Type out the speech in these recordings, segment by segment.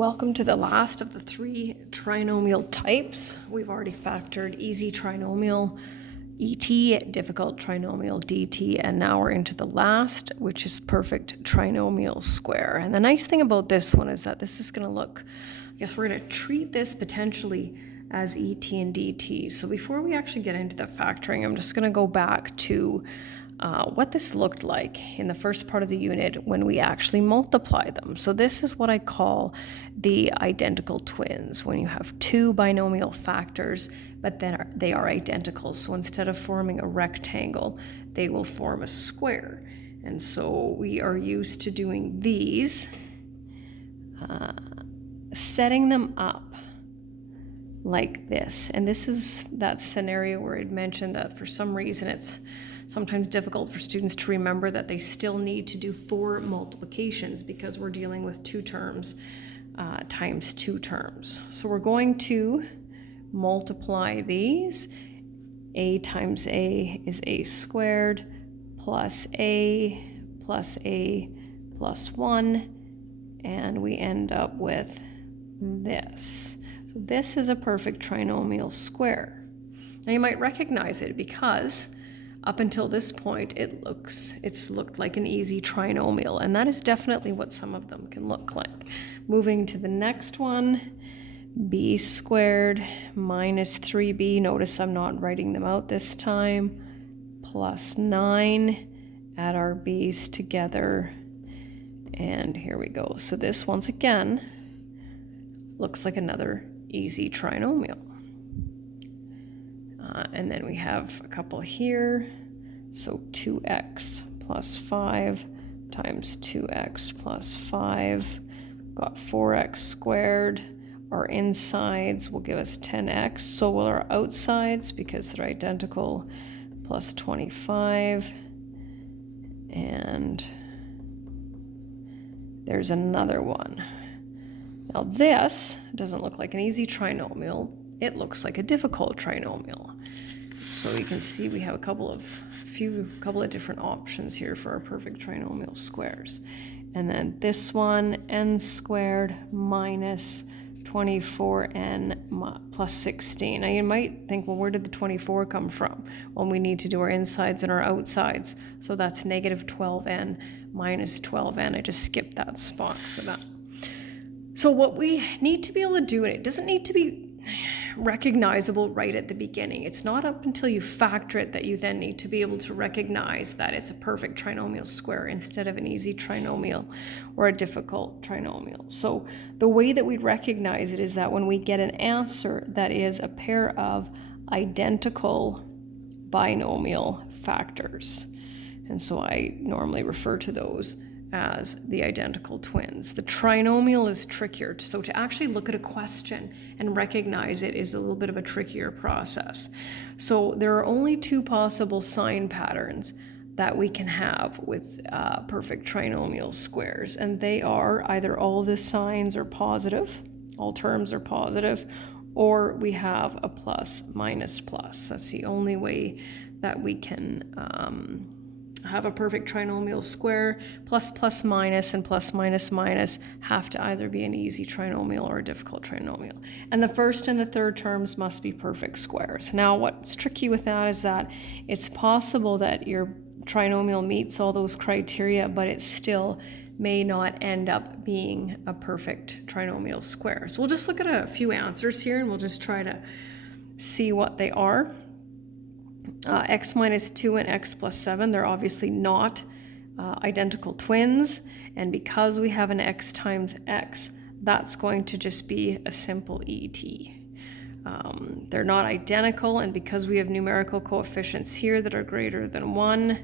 Welcome to the last of the three trinomial types. We've already factored easy trinomial, ET, difficult trinomial, DT, and now we're into the last, which is perfect trinomial square. And the nice thing about this one is that this is going to look, I guess we're going to treat this potentially as ET and DT. So before we actually get into the factoring, I'm just going to go back to what this looked like in the first part of the unit when we actually multiply them. So this is what I call the identical twins, when you have two binomial factors, but then they are identical. So instead of forming a rectangle, they will form a square. And so we are used to doing these, setting them up like this. And this is that scenario where I'd mentioned that for some reason it's sometimes difficult for students to remember that they still need to do 4 multiplications because we're dealing with 2 terms times 2 terms. So we're going to multiply these. A times A is A squared plus A plus 1, and we end up with this. So this is a perfect trinomial square. Now you might recognize it because up until this point it's looked like an easy trinomial, and that is definitely what some of them can look like. Moving to the next one, b squared minus 3b, notice I'm not writing them out this time, plus 9, add our b's together, and here we go. So this once again looks like another easy trinomial. And then we have a couple here. So 2x plus 5 times 2x plus 5. Got 4x squared. Our insides will give us 10x. So will our outsides, because they're identical, plus 25. And there's another one. Now this doesn't look like an easy trinomial. It looks like a difficult trinomial. So you can see we have a couple of different options here for our perfect trinomial squares. And then this one, n squared minus 24n plus 16. Now you might think, well, where did the 24 come from? Well, we need to do our insides and our outsides. So that's negative 12n minus 12n. I just skipped that spot for that. So what we need to be able to do, and it doesn't need to be recognizable right at the beginning. It's not up until you factor it that you then need to be able to recognize that it's a perfect trinomial square instead of an easy trinomial or a difficult trinomial. So the way that we recognize it is that when we get an answer that is a pair of identical binomial factors. And so I normally refer to those as the identical twins. The trinomial is trickier, so to actually look at a question and recognize it is a little bit of a trickier process. So there are only 2 possible sign patterns that we can have with perfect trinomial squares, and they are either all the signs are positive, all terms are positive, or we have a plus minus plus. That's the only way that we can have a perfect trinomial square. Plus plus minus and plus minus minus have to either be an easy trinomial or a difficult trinomial. And the first and the third terms must be perfect squares. Now what's tricky with that is that it's possible that your trinomial meets all those criteria, but it still may not end up being a perfect trinomial square. So we'll just look at a few answers here and we'll just try to see what they are. X minus 2 and x plus 7, they're obviously not identical twins, and because we have an x times x, that's going to just be a simple ET. They're not identical, and because we have numerical coefficients here that are greater than 1,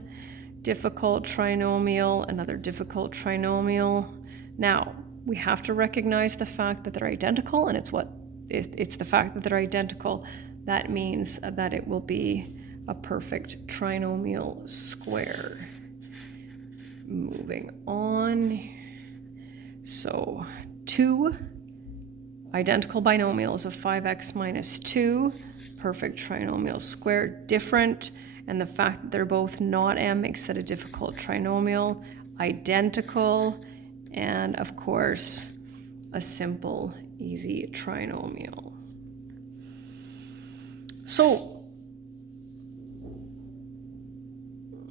difficult trinomial, another difficult trinomial. Now, we have to recognize the fact that they're identical, and it's the fact that they're identical that means that it will be a perfect trinomial square. Moving on. So 2 identical binomials of 5x minus 2, perfect trinomial square, different, and the fact that they're both not m makes that a difficult trinomial. Identical, and of course a simple, easy trinomial. So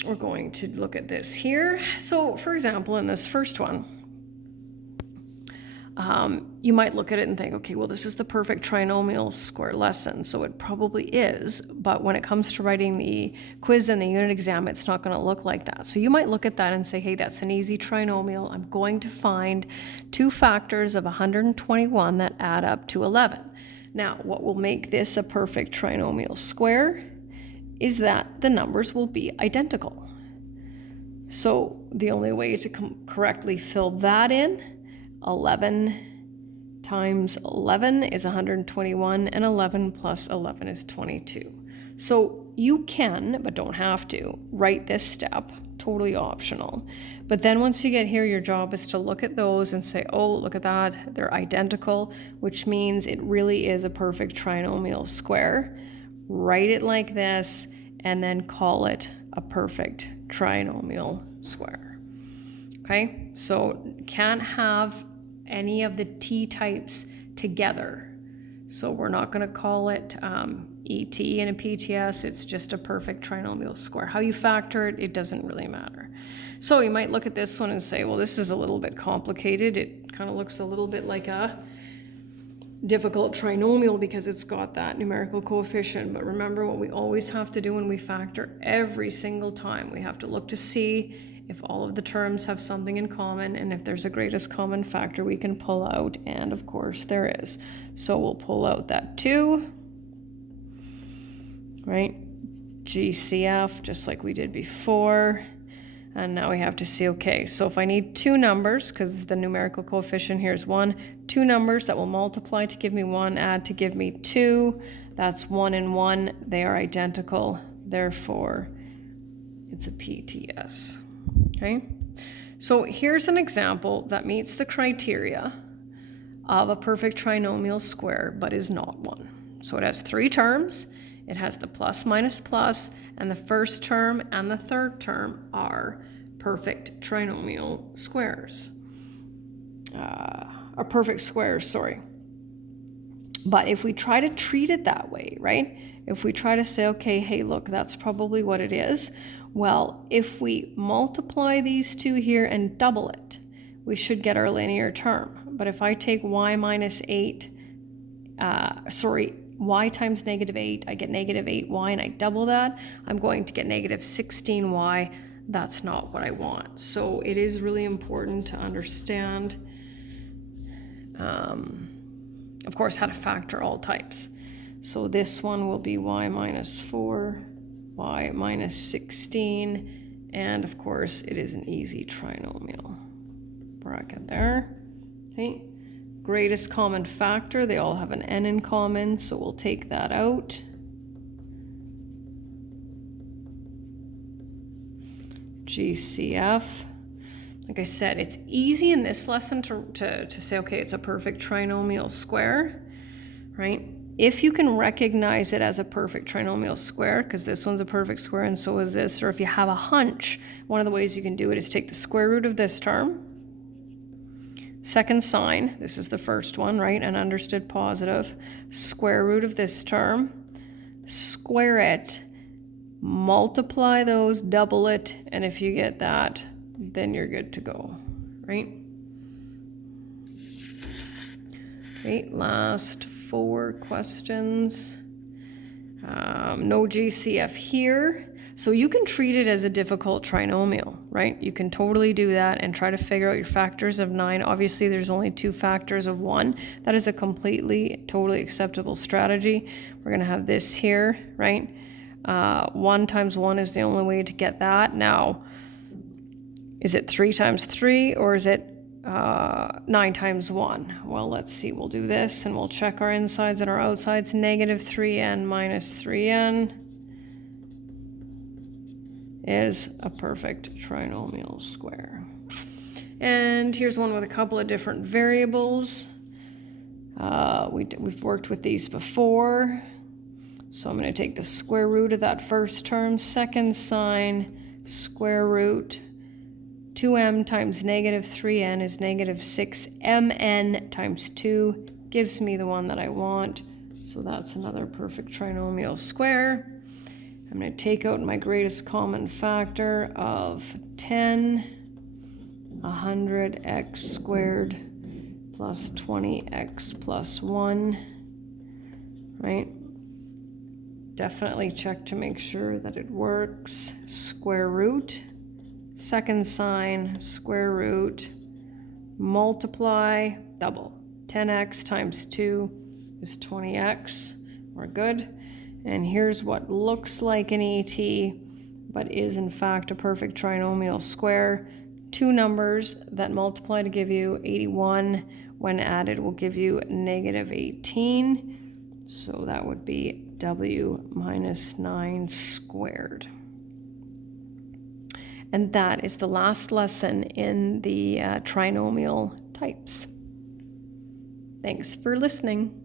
we're going to look at this here. So for example, in this first one, you might look at it and think, okay, well, this is the perfect trinomial square lesson, so it probably is, but when it comes to writing the quiz and the unit exam, it's not going to look like that. So you might look at that and say, hey, that's an easy trinomial. I'm going to find two factors of 121 that add up to 11. Now, what will make this a perfect trinomial square is that the numbers will be identical. So the only way to correctly fill that in, 11 times 11 is 121, and 11 plus 11 is 22. So you can, but don't have to, write this step, totally optional. But then once you get here, your job is to look at those and say, oh, look at that, they're identical, which means it really is a perfect trinomial square. Write it like this, and then call it a perfect trinomial square. Okay, so can't have any of the t-types together. So we're not going to call it ET in a PTS. It's just a perfect trinomial square. How you factor it, it doesn't really matter. So you might look at this one and say, well, this is a little bit complicated. It kind of looks a little bit like a difficult trinomial because it's got that numerical coefficient. But remember what we always have to do when we factor every single time. We have to look to see if all of the terms have something in common, and if there's a greatest common factor we can pull out, and of course there is. So we'll pull out that 2, right? GCF, just like we did before. And now we have to see, okay, so if I need two numbers, because the numerical coefficient here is 1, two numbers that will multiply to give me 1, add to give me 2, that's 1 and 1, they are identical, therefore it's a PTS. Okay, so here's an example that meets the criteria of a perfect trinomial square, but is not one. So it has 3 terms. It has the plus minus plus, and the first term and the third term are perfect trinomial squares. Are perfect squares, sorry. But if we try to treat it that way, right? If we try to say, okay, hey, look, that's probably what it is. Well, if we multiply these two here and double it, we should get our linear term. But if I take y minus 8, y times negative 8, I get negative 8y, and I double that, I'm going to get negative 16y. That's not what I want. So it is really important to understand, of course, how to factor all types. So this one will be y minus 4, y minus 16, and of course it is an easy trinomial. Bracket there. Okay. Greatest common factor, they all have an n in common, so we'll take that out. GCF. Like I said, it's easy in this lesson to say, okay, it's a perfect trinomial square, right? If you can recognize it as a perfect trinomial square, because this one's a perfect square and so is this, or if you have a hunch, one of the ways you can do it is take the square root of this term, second sign, this is the first one, right, an understood positive, square root of this term, square it, multiply those, double it, and if you get that, then you're good to go, right? Okay, last 4 questions. No GCF here. So you can treat it as a difficult trinomial, right? You can totally do that and try to figure out your factors of 9. Obviously, there's only 2 factors of 1. That is a totally acceptable strategy. We're going to have this here, right? 1 times 1 is the only way to get that. Now, is it 3 times 3 or is it 9 times 1? Well, let's see. We'll do this and we'll check our insides and our outsides. Negative 3n minus 3n is a perfect trinomial square. And here's one with a couple of different variables. We've worked with these before. So I'm going to take the square root of that first term, second sign, square root, 2m times negative 3n is negative 6mn times 2 gives me the one that I want. So that's another perfect trinomial square. I'm going to take out my greatest common factor of 10, 100x squared plus 20x plus 1, right? Definitely check to make sure that it works. Square root, second sign, square root, multiply, double. 10x times 2 is 20x. We're good. And here's what looks like an ET, but is in fact a perfect trinomial square. Two numbers that multiply to give you 81. When added will give you negative 18. So that would be w minus 9 squared. And that is the last lesson in the trinomial types. Thanks for listening.